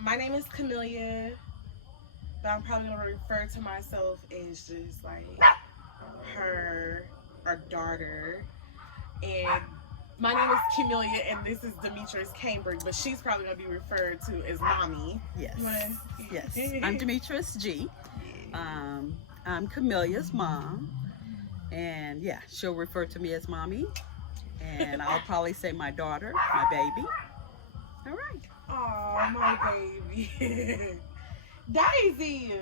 My name is Camellia, but I'm probably gonna refer to myself as just like her or daughter. And my name is Camellia, and this is Demetrius Cambridge, but she's probably gonna be referred to as mommy. Yes, You wanna? yes. I'm Demetrius G. Um, I'm Camille's mom, and yeah, she'll refer to me as mommy, and I'll probably say my daughter, my baby. All right. Oh, my baby, Daisy.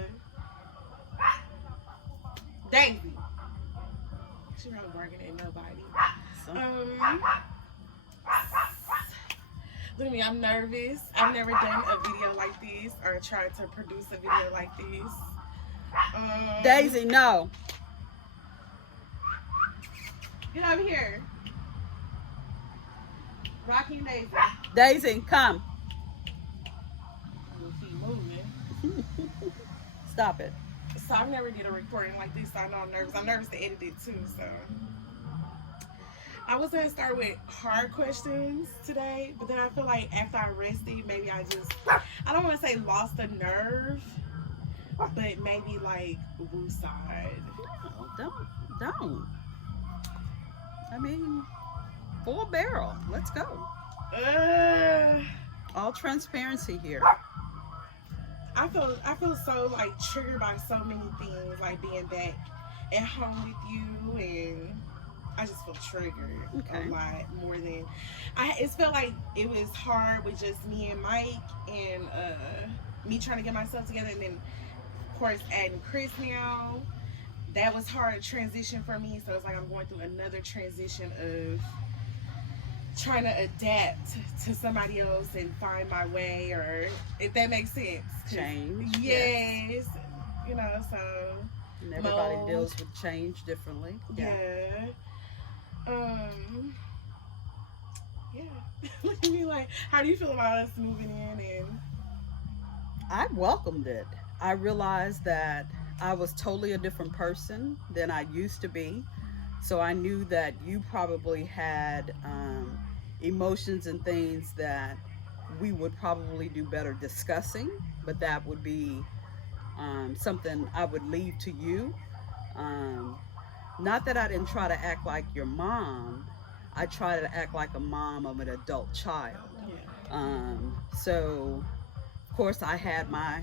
Daisy. She probably barking at nobody. So, Um, Look at me, I'm nervous. I've never done a video like this or tried to produce a video like this. Daisy, no. Get over here. Rocky and Daisy. Daisy, come. We'll keep moving. Stop it. So I've never did a recording like this, so I know I'm nervous. I'm nervous to edit it too, so. I was gonna start with hard questions today, but then I feel like after I rested, maybe I don't want to say lost a nerve, but maybe like wooside. No, don't. I mean, full barrel. Let's go. Uh, All transparency here. I feel so like triggered by so many things, like being back at home with you, and I just feel triggered Okay. a lot more than it felt like it was hard with just me and Mike and me trying to get myself together, and then of course adding Chris now. That was hard transition for me, so it's like I'm going through another transition of trying to adapt to somebody else and find my way, or if that makes sense. Change. Yes. You know, so And everybody mold. deals with change differently. Yeah. Yeah. Look at me like, how do you feel about us moving in? And I welcomed it. I realized that I was totally a different person than I used to be. So I knew that you probably had emotions and things that we would probably do better discussing, but that would be something I would leave to you. Um, Not that I didn't try to act like your mom, I try to act like a mom of an adult child. yeah. So of course I have my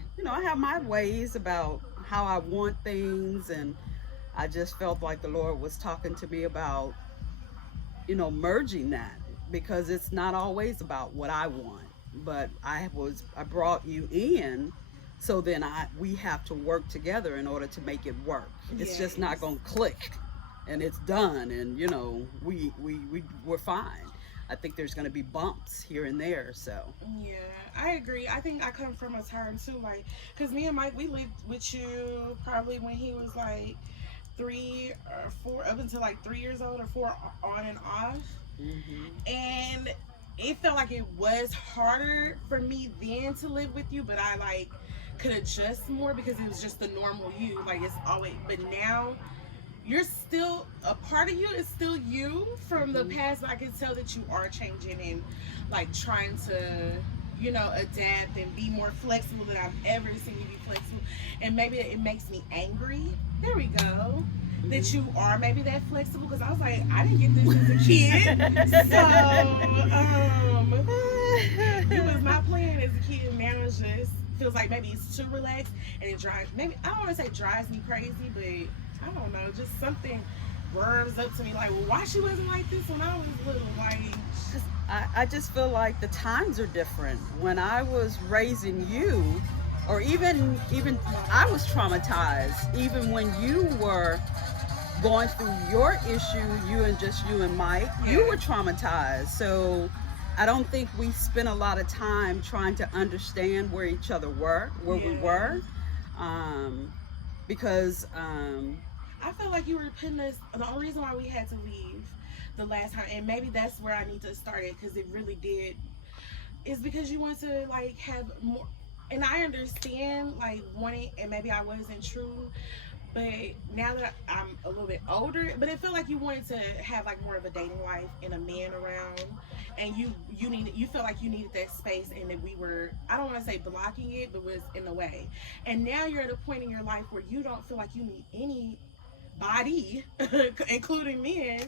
ways about how I want things, and I just felt like the Lord was talking to me about, merging that, because it's not always about what I want, but I brought you in, so then we have to work together in order to make it work. It's just not Yes. going to click and it's done, and we're fine. I think there's going to be bumps here and there, so. Yeah, I agree. I think I come from a time too, like, because me and Mike, we lived with you probably when he was like 3 or 4, up until like 3 years old or 4, on and off. And it felt like it was harder for me then to live with you, but I like could adjust more because it was just the normal you. Like it's always, but now you're still a part of you is still you from the past, but I can tell that you are changing and like trying to, adapt and be more flexible than I've ever seen you be flexible. And maybe it makes me angry. There we go. That you are maybe that flexible, because I was like, I didn't get this as a kid. So you was not playing as a kid, and now it's just feels like maybe it's too relaxed, and it drives, maybe I don't want to say drives me crazy, but I don't know, just something burns up to me like, well, why she wasn't like this when I was little? Like, I just feel like the times are different. When I was raising you, or even I was traumatized. Even when you were going through your issue, you and Mike, you were traumatized. So I don't think we spent a lot of time trying to understand where each other were, we were, because I feel like you were putting us. The only reason why we had to leave the last time, and maybe that's where I need to start it, because it really did, is because you want to like have more. And I understand like wanting, and maybe I wasn't true, But now that I'm a little bit older, but it felt like you wanted to have like more of a dating life and a man around, and you felt like you needed that space, and that we were, I don't want to say blocking it, but was in the way. And now you're at a point in your life where you don't feel like you need any body, including men.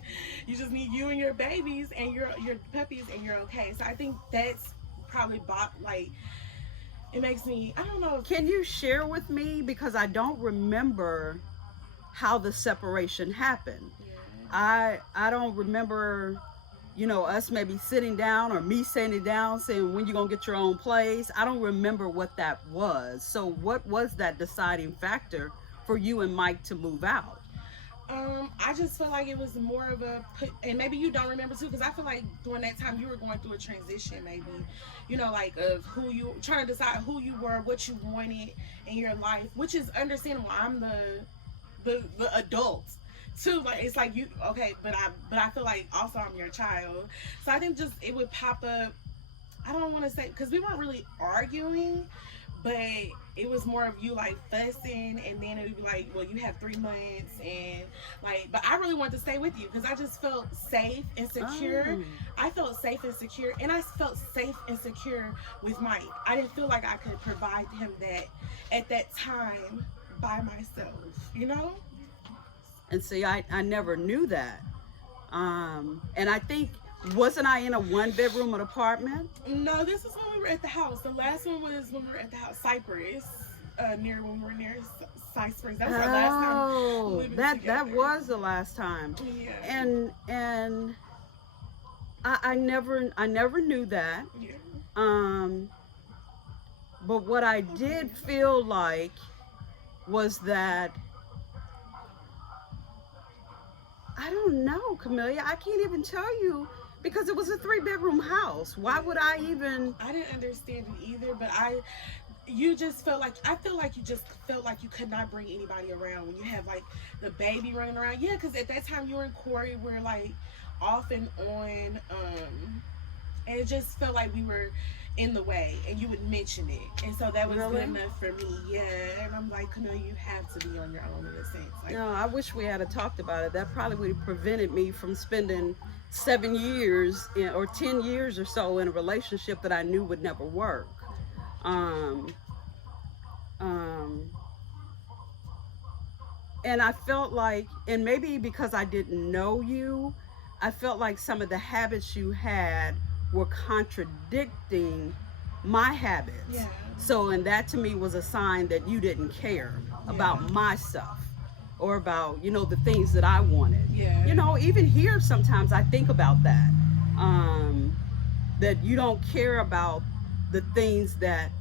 You just need you and your babies and your puppies, and you're okay. So I think that's probably like, it makes me, I don't know. Can you share with me, because I don't remember how the separation happened? Yeah. I don't remember, us maybe sitting down or me sitting down saying, when you gonna get your own place. I don't remember what that was. So what was that deciding factor for you and Mike to move out? I just felt like it was more of a put, and maybe you don't remember too, because I feel like during that time you were going through a transition, maybe, like of who you trying to decide who you were, what you wanted in your life, which is understandable. I'm the adult too. Like, it's like, you okay, but I feel like also I'm your child, so I think just it would pop up. I don't want to say, because we weren't really arguing, but it was more of you like fussing, and then it would be like, well, you have 3 months, and like, but I really wanted to stay with you because I just felt safe and secure. Oh. I felt safe and secure, and I felt safe and secure with Mike. I didn't feel like I could provide him that at that time by myself. And see, I never knew that. And I think, wasn't I in a 1-bedroom apartment? No, this is when we were at the house. The last one was when we were at the house, Cypress, when we were near Cypress. That was our last time living that together. was the last time. Yeah. And I never knew that. Yeah. But what I did feel like was that, I don't know, Camellia, I can't even tell you, because it was a 3-bedroom house. Why would I even? I didn't understand it either, but you just felt like, I feel like you just felt like you could not bring anybody around when you have like the baby running around. Yeah, because at that time you and Corey were like off and on, and it just felt like we were in the way, and you would mention it, and so that was Really? good enough for me. Yeah, and I'm like, no, you have to be on your own in a sense. Like, No, I wish we had talked about it. That probably would have prevented me from spending 7 years or 10 years or so in a relationship that I knew would never work. And I felt like, and maybe because I didn't know you, I felt like some of the habits you had were contradicting my habits. Yeah. So, and that to me was a sign that you didn't care about my stuff, or about, the things that I wanted. Yeah. Even here sometimes I think about that. That you don't care about the things that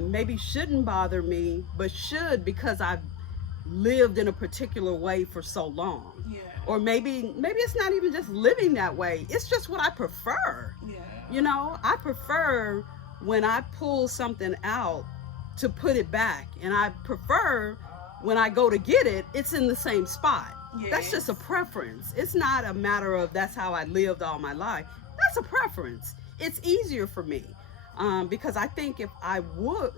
maybe shouldn't bother me, but should, because I've lived in a particular way for so long. Yeah. Or maybe it's not even just living that way. It's just what I prefer. Yeah. I prefer when I pull something out to put it back. And I prefer when I go to get it, it's in the same spot. Yes. That's just a preference. It's not a matter of that's how I lived all my life. That's a preference. It's easier for me. Because I think I would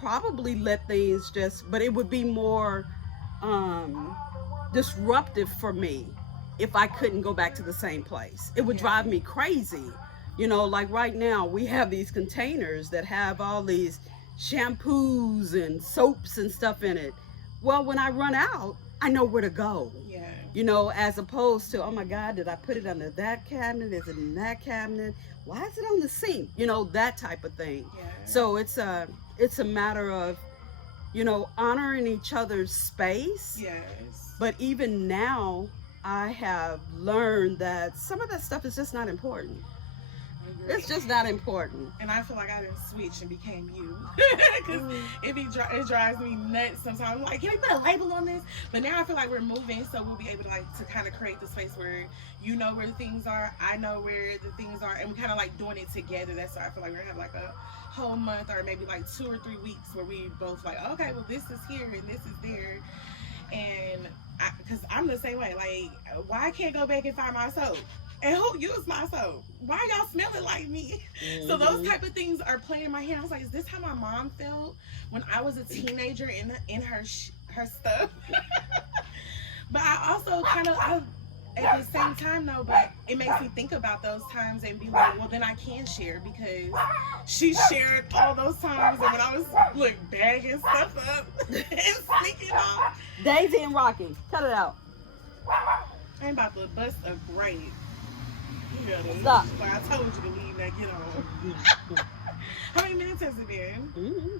probably let things but it would be more disruptive for me if I couldn't go back to the same place. It would drive me crazy. Like right now we have these containers that have all these shampoos and soaps and stuff in it. Well, when I run out, I know where to go. Yeah. As opposed to, oh my God, did I put it under that cabinet? Is it in that cabinet? Why is it on the sink? That type of thing. Yeah. So it's a matter of, honoring each other's space. Yes. But even now, I have learned that some of that stuff is just not important. It's just not important. And I feel like I didn't switch and became you. Because it drives me nuts sometimes. I'm like, can we put a label on this? But now I feel like we're moving, so we'll be able to kind of create the space where you know where things are, I know where the things are, and we're kind of like doing it together. That's why I feel like we're going to have like a whole month, or maybe like 2 or 3 weeks, where we both like, okay, well, this is here and this is there. And because I'm the same way, like, why I can't go back and find my soap? And who used my soap? Why y'all smelling like me? Mm-hmm. So those type of things are playing in my head. I was like, is this how my mom felt when I was a teenager in her her stuff. But I also kind of, at the same time though, but it makes me think about those times and be like, well, then I can share because she shared all those times and when I was like bagging stuff up and sneaking off. Daisy and Rocky, cut it out. I ain't about to bust a grape. You gotta Stop. like I told you to leave that. Get on. How many minutes has it been? Mm-hmm.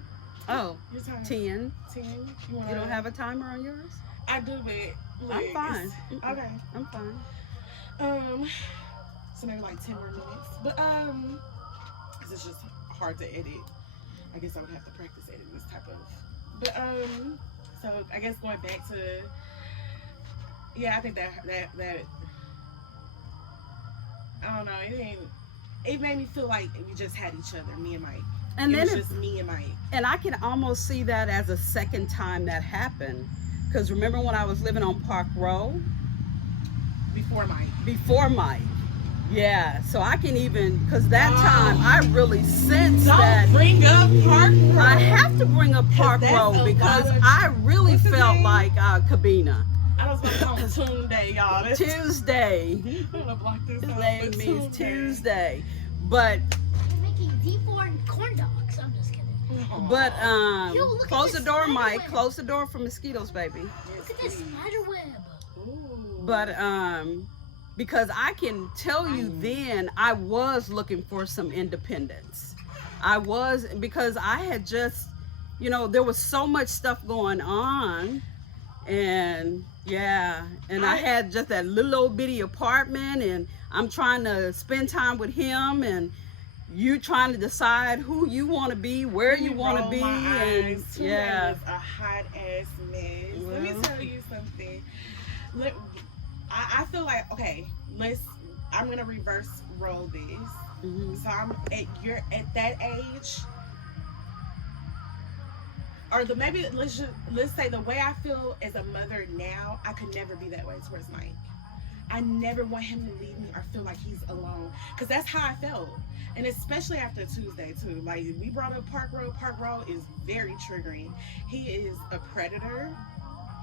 Oh, Your time. 10. 10. You don't have a timer on yours? I do, but like, I'm fine. Okay. I'm fine. So maybe like 10 more minutes. But cause it's just hard to edit. I guess I would have to practice editing this type of. But so I guess going back to, yeah, I think that I don't know. It made me feel like we just had each other, me and Mike. And it then was just me and Mike. And I can almost see that as a second time that happened. Because remember when I was living on Park Row? Before Mike. Before Mike. Yeah. So I can even, because that time I really sensed that. Don't bring up Park Row. I have to bring up Park Row because I really felt like Cabina. I was going to call him Tuesday, y'all. Tuesday. I'm gonna block this His out, name but means Tuesday. But They're making deformed corn dogs. I'm just kidding. But Yo, look at close this the door, spider Mike. web. Close the door for mosquitoes, baby. Look at this spider web. Ooh. But because I can tell you then I was looking for some independence. I was, because I had just, there was so much stuff going on, and yeah, and I had just that little old bitty apartment, and I'm trying to spend time with him, and you trying to decide who you want to be, where you want to be, and yeah, was a hot ass mess. Let me tell you something. I feel like I'm gonna reverse role this. Mm-hmm. So you're at that age, or let's say the way I feel as a mother now, I could never be that way towards Mike. I never want him to leave me or feel like he's alone, because that's how I felt. And especially after Tuesday too. Like, we brought up Park Road. Park Road is very triggering. He is a predator.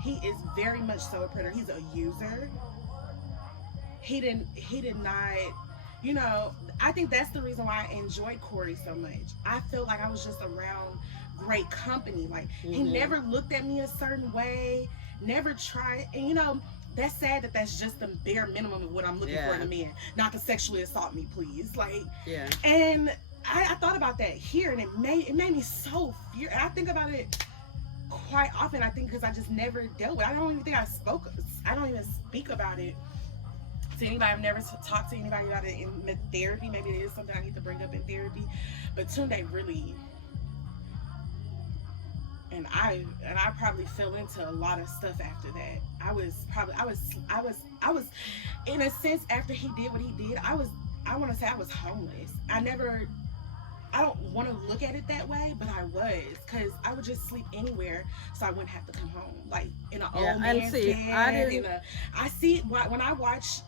He is very much so a predator. He's a user. He did not, I think that's the reason why I enjoyed Corey so much. I felt like I was just around great company. Like, he never looked at me a certain way, never tried, and that's sad that that's just the bare minimum of what I'm looking for in a man. Not to sexually assault me, please. Like, yeah. And I thought about that here, and it made me so furious. And I think about it quite often. I think because I just never dealt with it. I don't even speak about it to anybody. I've never talked to anybody about it in therapy. Maybe it is something I need to bring up in therapy. But Tunde really. And I probably fell into a lot of stuff after that. I was in a sense, after he did what he did, I want to say I was homeless. I don't want to look at it that way, but I was, because I would just sleep anywhere so I wouldn't have to come home, like in an old man's bed. I see when I watch,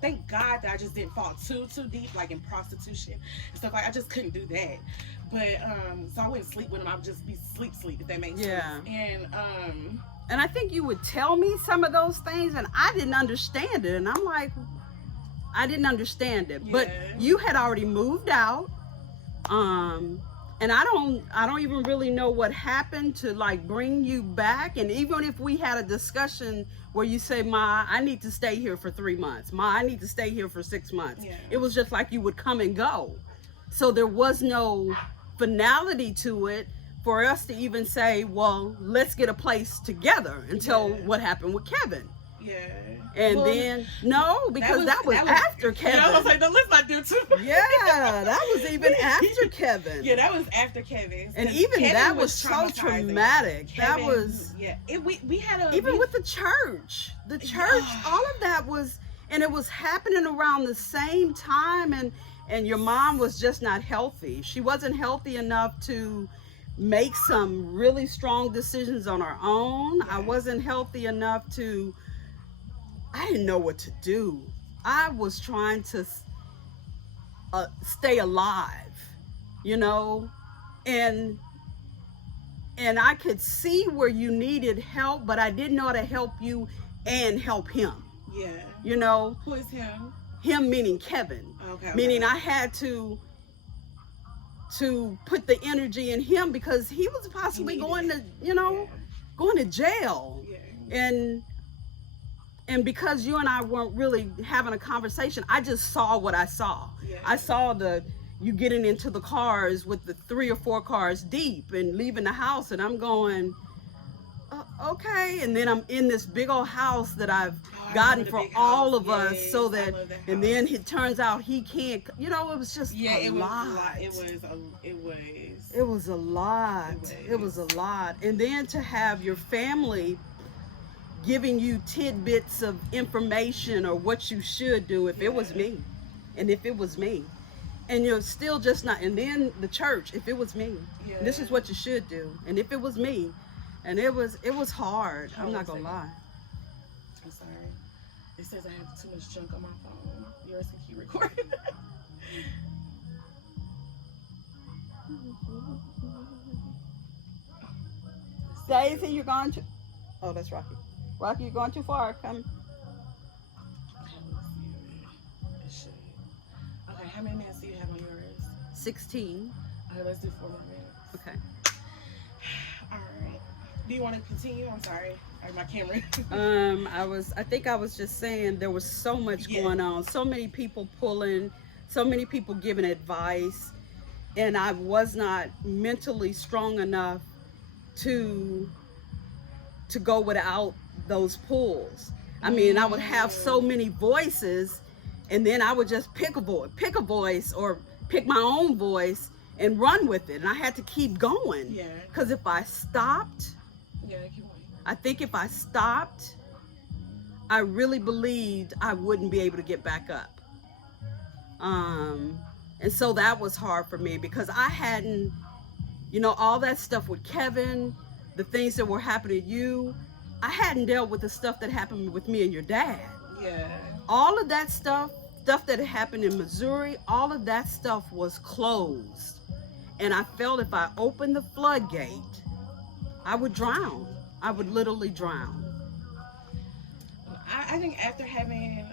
thank God that I just didn't fall too deep, like in prostitution and stuff. Like, I just couldn't do that. But so I wouldn't sleep with him. I would just be sleep, if that makes sense. And I think you would tell me some of those things, and I didn't understand it. And I'm like, I didn't understand it. Yeah. But you had already moved out. And I don't even really know what happened to like bring you back. And even if we had a discussion where you say, Ma, I need to stay here for 3 months. Ma, I need to stay here for 6 months. Yeah. It was just like you would come and go. So there was no finality to it for us to even say, well, let's get a place together until what happened with Kevin. Yeah. And then because that was after Kevin. I was like, no, let's not do too. Yeah, that was even after Kevin. Yeah, that was after Kevin. And even Kevin that was so traumatic. Kevin, that was we had with the church. The church, all of that was, and it was happening around the same time, and your mom was just not healthy. She wasn't healthy enough to make some really strong decisions on her own. Yeah. I wasn't healthy enough to, I didn't know what to do. I was trying to stay alive, and and I could see where you needed help, but I didn't know how to help you and help him. Yeah. You know, Who is him? him meaning Kevin. Okay. Meaning I had to put the energy in him because he was possibly going to, you know, going to jail. Yeah. And because you and I weren't really having a conversation, I just saw what I saw. Yeah. I saw you getting into the cars with the 3 or 4 cars deep and leaving the house, and I'm going, okay. And then I'm in this big old house that I've gotten for all of us, so that, and then it turns out he can't, you know, it was just a lot. It was a lot. It was a lot. And then to have your family giving you tidbits of information or what you should do if it was me, and if it was me, and you're still just not, and then the church, if it was me, this is what you should do, and if it was me, and it was hard. I'm not gonna lie. I'm sorry. It says I have too much junk on my phone. Yours can keep recording. Daisy, you're going to, oh, that's Rocky. Rocky, you're going too far. Come. Okay, how many minutes do you have on yours? 16. Okay, let's do 4 more minutes. Okay. All right. Do you want to continue? I'm sorry. My camera. I think I was just saying there was so much going on. So many people pulling, so many people giving advice, and I was not mentally strong enough to go without those pulls. I mean, I would have so many voices, and then I would just pick a voice or pick my own voice and run with it. And I had to keep going. Yeah. Because if I stopped, keep going. I think if I stopped, I really believed I wouldn't be able to get back up. And so that was hard for me because I hadn't, you know, all that stuff with Kevin, the things that were happening to you, I hadn't dealt with the stuff that happened with me and your dad. Yeah. All of that stuff that had happened in Missouri, all of that stuff was closed. And I felt if I opened the floodgate, I would drown. I would literally drown. I think after having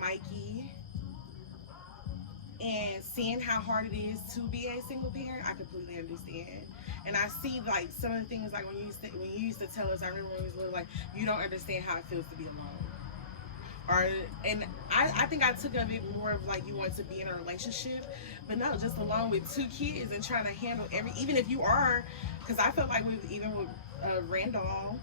Mikey and seeing how hard it is to be a single parent, I completely understand. And I see like some of the things like when you used to tell us, I remember when we was little, like, you don't understand how it feels to be alone. And I think I took of it more of like you want to be in a relationship, but no, just alone with 2 kids and trying to handle even if you are, because I felt like even with Randall,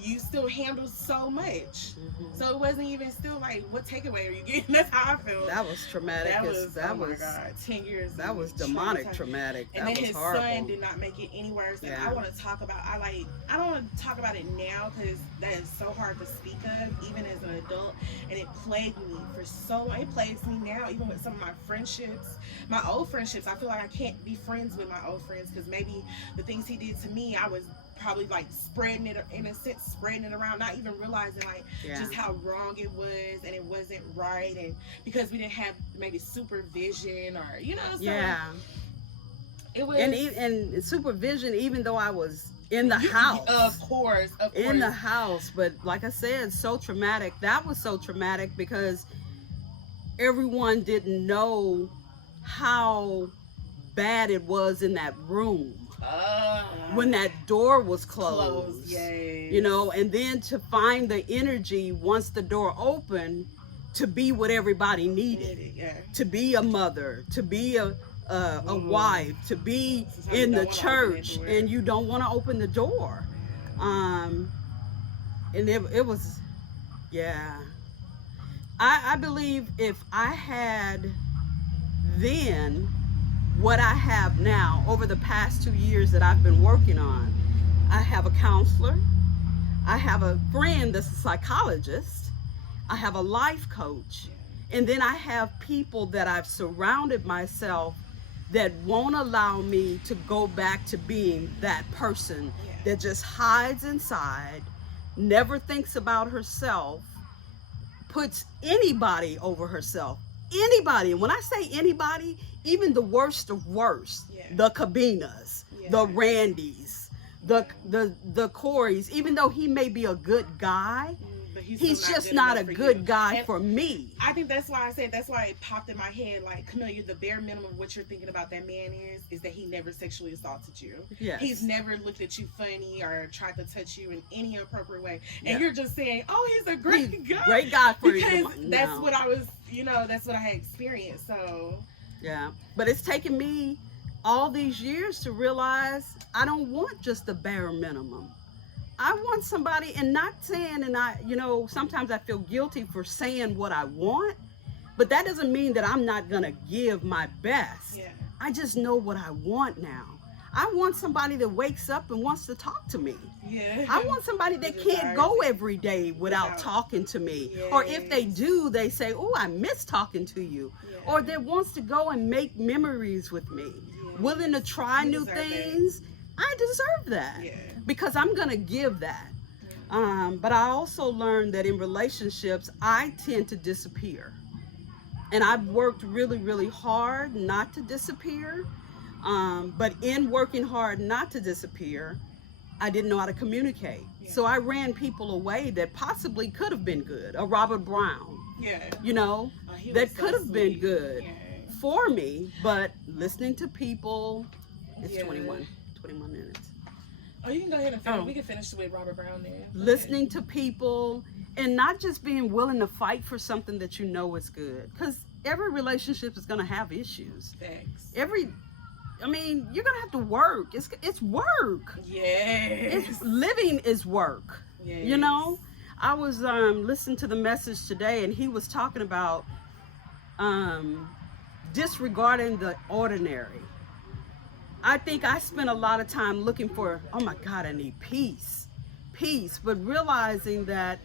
you still handled so much. So it wasn't even still like, what takeaway are you getting? That's how I felt. That was traumatic. That was, my God, 10 years. That was demonic traumatic. And that then was his horrible. son did not make it any worse. And I want to talk about, I don't want to talk about it now because that is so hard to speak of, even as an adult. And it plagued me it plagues me now, even with some of my friendships, my old friendships. I feel like I can't be friends with my old friends because maybe the things he did to me, I was probably like spreading it around, not even realizing like just how wrong it was, and it wasn't right, and because we didn't have maybe supervision or so it was, and supervision, even though I was in the house, of course in the house. But like I said, so traumatic. That was so traumatic because everyone didn't know how bad it was in that room. When that door was closed, you know, and then to find the energy once the door opened to be what everybody needed, to be a mother, to be a wife, to be in the church, and you don't want to open the door. And it was, I believe if I had then what I have now over the past 2 years that I've been working on, I have a counselor, I have a friend that's a psychologist, I have a life coach, and then I have people that I've surrounded myself that won't allow me to go back to being that person that just hides inside, never thinks about herself, puts anybody over herself. Anybody, and when I say anybody, even the worst of worst, the Cabinas, the Randys, the Corys. Even though he may be a good guy, But he's still just good not a enough for good you. guy And for me. I think that's why it popped in my head. Like, Camille, the bare minimum of what you're thinking about that man is that he never sexually assaulted you. Yes. He's never looked at you funny or tried to touch you in any appropriate way. And Yeah. you're just saying, oh, he's a great guy. Great guy for Because you. that's No. what I was, that's what I had experienced. So, Yeah. But it's taken me all these years to realize I don't want just the bare minimum. I want somebody, and not saying, and sometimes I feel guilty for saying what I want, but that doesn't mean that I'm not going to give my best. yeah. I just know what I want now. I want somebody that wakes up and wants to talk to me. Yeah. I want somebody that can't go every day without talking to me. Or if they do, they say, oh, I miss talking to you. Yeah. Or that wants to go and make memories with me. Yeah. Willing to try You new deserve that. things. I deserve that. Yeah. Because I'm going to give that. But I also learned that in relationships, I tend to disappear. And I've worked really, really hard not to disappear. But in working hard not to disappear, I didn't know how to communicate. Yeah. So I ran people away that possibly could have been good. A Robert Brown, Yeah. He that was so could have been sweet. good Yeah. for me. But listening to people, it's Yeah. 21 minutes. Oh, you can go ahead and finish. Oh. We can finish with Robert Brown then. Listening to people and not just being willing to fight for something that you know is good. Because every relationship is going to have issues. Thanks. You're going to have to work. It's work. Yes. Living is work. Yes. I was listening to the message today, and he was talking about disregarding the ordinary. I think I spent a lot of time looking for, oh my God, I need peace, but realizing that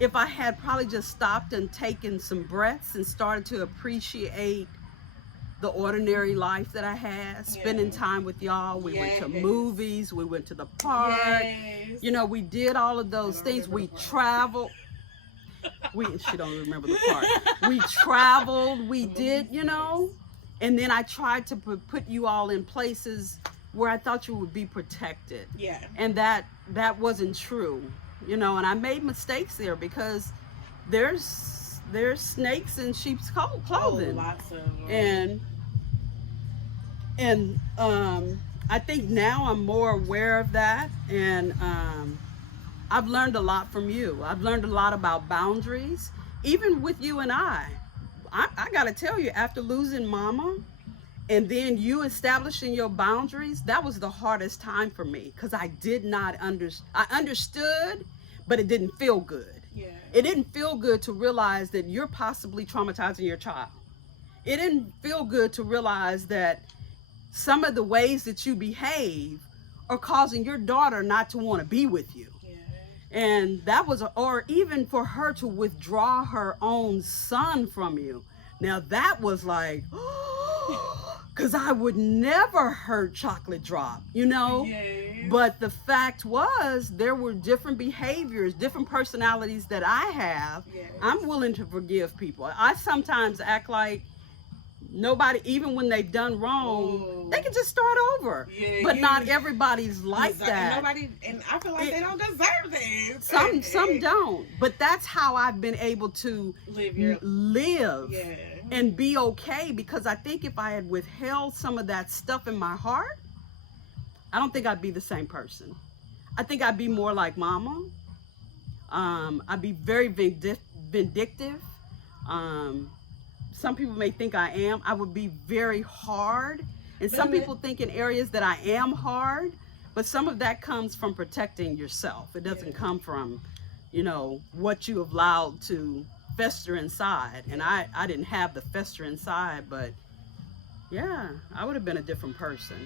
if I had probably just stopped and taken some breaths and started to appreciate the ordinary life that I had, spending time with y'all. We went to movies, we went to the park. Yes. We did all of those things. We traveled. She don't remember the part. We traveled, we did, and then I tried to put you all in places where I thought you would be protected. Yeah. And that wasn't true, and I made mistakes there because there's snakes in sheep's clothing. Oh, lots of them. And I think now I'm more aware of that, and I've learned a lot from you. I've learned a lot about boundaries, even with you and I gotta tell you, after losing Mama and then you establishing your boundaries, that was the hardest time for me because I did not I understood, but it didn't feel good. Yeah. It didn't feel good to realize that you're possibly traumatizing your child. It didn't feel good to realize that some of the ways that you behave are causing your daughter not to want to be with you. And that was, or even for her to withdraw her own son from you. Now that was like, because I would never hurt Chocolate Drop, Yes. But the fact was, there were different behaviors, different personalities that I have. Yes. I'm willing to forgive people. I sometimes act like nobody, even when they've done wrong, Ooh. they can just start over. Yeah, but not everybody's like that. Nobody, and I feel like they don't deserve that. Some don't, but that's how I've been able to live Yeah. and be okay, because I think if I had withheld some of that stuff in my heart, I don't think I'd be the same person. I think I'd be more like Mama. I'd be very vindictive. Some people may think I am. I would be very hard. And some people think in areas that I am hard, but some of that comes from protecting yourself. It doesn't come from, what you have allowed to fester inside. And I didn't have the fester inside, but yeah, I would have been a different person.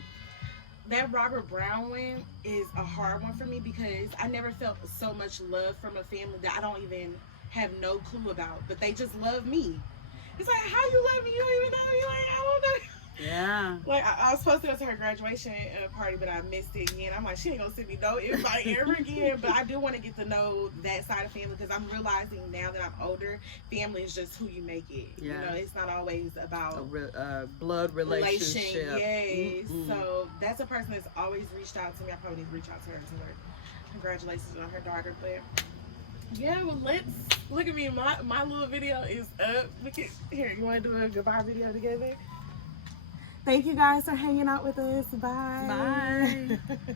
That Robert Brown one is a hard one for me because I never felt so much love from a family that I don't even have no clue about, but they just love me. It's like, how you love me? You don't even know me. Like, I don't know. Yeah. Yeah. Like I was supposed to go to her graduation party, but I missed it again. I'm like, she ain't gonna send me no invite ever again. But I do want to get to know that side of family because I'm realizing now that I'm older, family is just who you make it. Yeah. You know, it's not always about Blood relationship. Yes. Mm-mm. So that's a person that's always reached out to me. I probably need to reach out to her and tell her congratulations on her daughter. But yeah, well, let's look at me. My little video is up. Look at here. You want to do a goodbye video together? Thank you guys for hanging out with us. Bye. Bye.